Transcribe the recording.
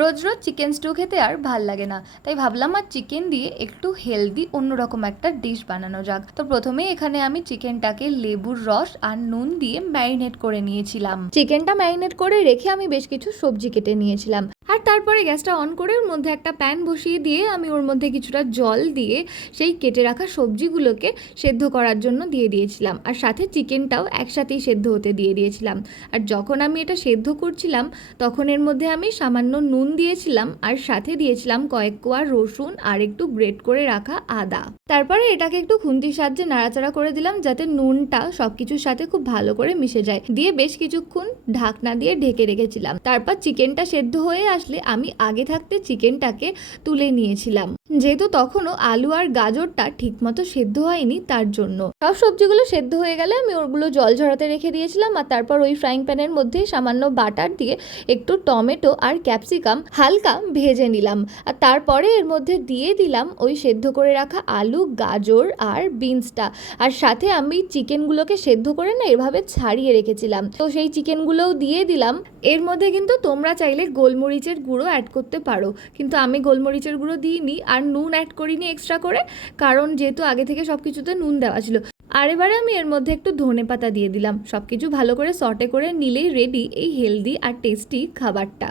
রোজ রোজ chicken stew খেতে আর ভালো লাগে না। তাই ভাবলাম আর চিকেন দিয়ে একটু হেলদি অন্যরকম একটা ডিশ বানানো যাক। তো প্রথমে এখানে আমি চিকেনটাকে লেবুর রস আর নুন দিয়ে ম্যারিনেট করে নিয়েছিলাম। চিকেনটা ম্যারিনেট করে রেখে আমি বেশ কিছু সবজি কেটে নিয়েছিলাম। তারপরে গ্যাসটা অন করে ওর মধ্যে একটা প্যান বসিয়ে দিয়ে আমি ওর মধ্যে কিছুটা জল দিয়ে সেই কেটে রাখা সবজিগুলোকে সেদ্ধ করার জন্য দিয়ে দিয়েছিলাম। আর সাথে চিকেনটাও একসাথেই সেদ্ধ হতে দিয়ে দিয়েছিলাম। আর যখন আমি এটা সেদ্ধ করছিলাম, তখন এর মধ্যে আমি সামান্য নুন দিয়েছিলাম আর সাথে দিয়েছিলাম কয়েক কোয়া রসুন আর একটু গ্রেট করে রাখা আদা। তারপরে এটাকে একটু খুন্তির সাহায্যে নাড়াচাড়া করে দিলাম যাতে নুনটা সব কিছুর সাথে খুব ভালো করে মিশে যায়। দিয়ে বেশ কিছুক্ষণ ঢাকনা দিয়ে ঢেকে রেখেছিলাম। তারপর চিকেনটা সেদ্ধ হয়ে আসলে আমি আগে থাকতে চিকেনটাকে তুলে নিয়েছিলাম। যেহেতু তখনও আলু আর গাজরটা ঠিকমতো সেদ্ধ হয়নি তার জন্য। সব সবজিগুলো সেদ্ধ হয়ে গেলে আমি ওগুলো জল ঝরাতে রেখে দিয়েছিলাম আর তারপর ওই ফ্রাইং প্যানের মধ্যে সামান্য বাটার দিয়ে একটু টমেটো আর ক্যাপসিকাম হালকা ভেজে নিলাম। আর তারপরে এর মধ্যে দিয়ে দিলাম ওই সেদ্ধ করে রাখা আলু, গাজর আর বিনসটা আর সাথে আমি চিকেনগুলোকে সেদ্ধ করে না এভাবে ছাড়িয়ে রেখেছিলাম। তো সেই চিকেনগুলোও দিয়ে দিলাম। এর মধ্যে কিন্তু তোমরা চাইলে গোলমরিচের গুঁড়ো অ্যাড করতে পারো। কিন্তু আমি গোলমরিচের গুঁড়ো দিইনি আর নুন অ্যাড করিনি এক্সট্রা করে, কারণ যেহেতু আগে থেকে সব কিছুতে নুন দেওয়া ছিল। আর এবারে আমি এর মধ্যে একটু ধনে পাতা দিয়ে দিলাম। সব কিছু ভালো করে সটে করে নিলেই রেডি এই হেলদি আর টেস্টি খাবারটা।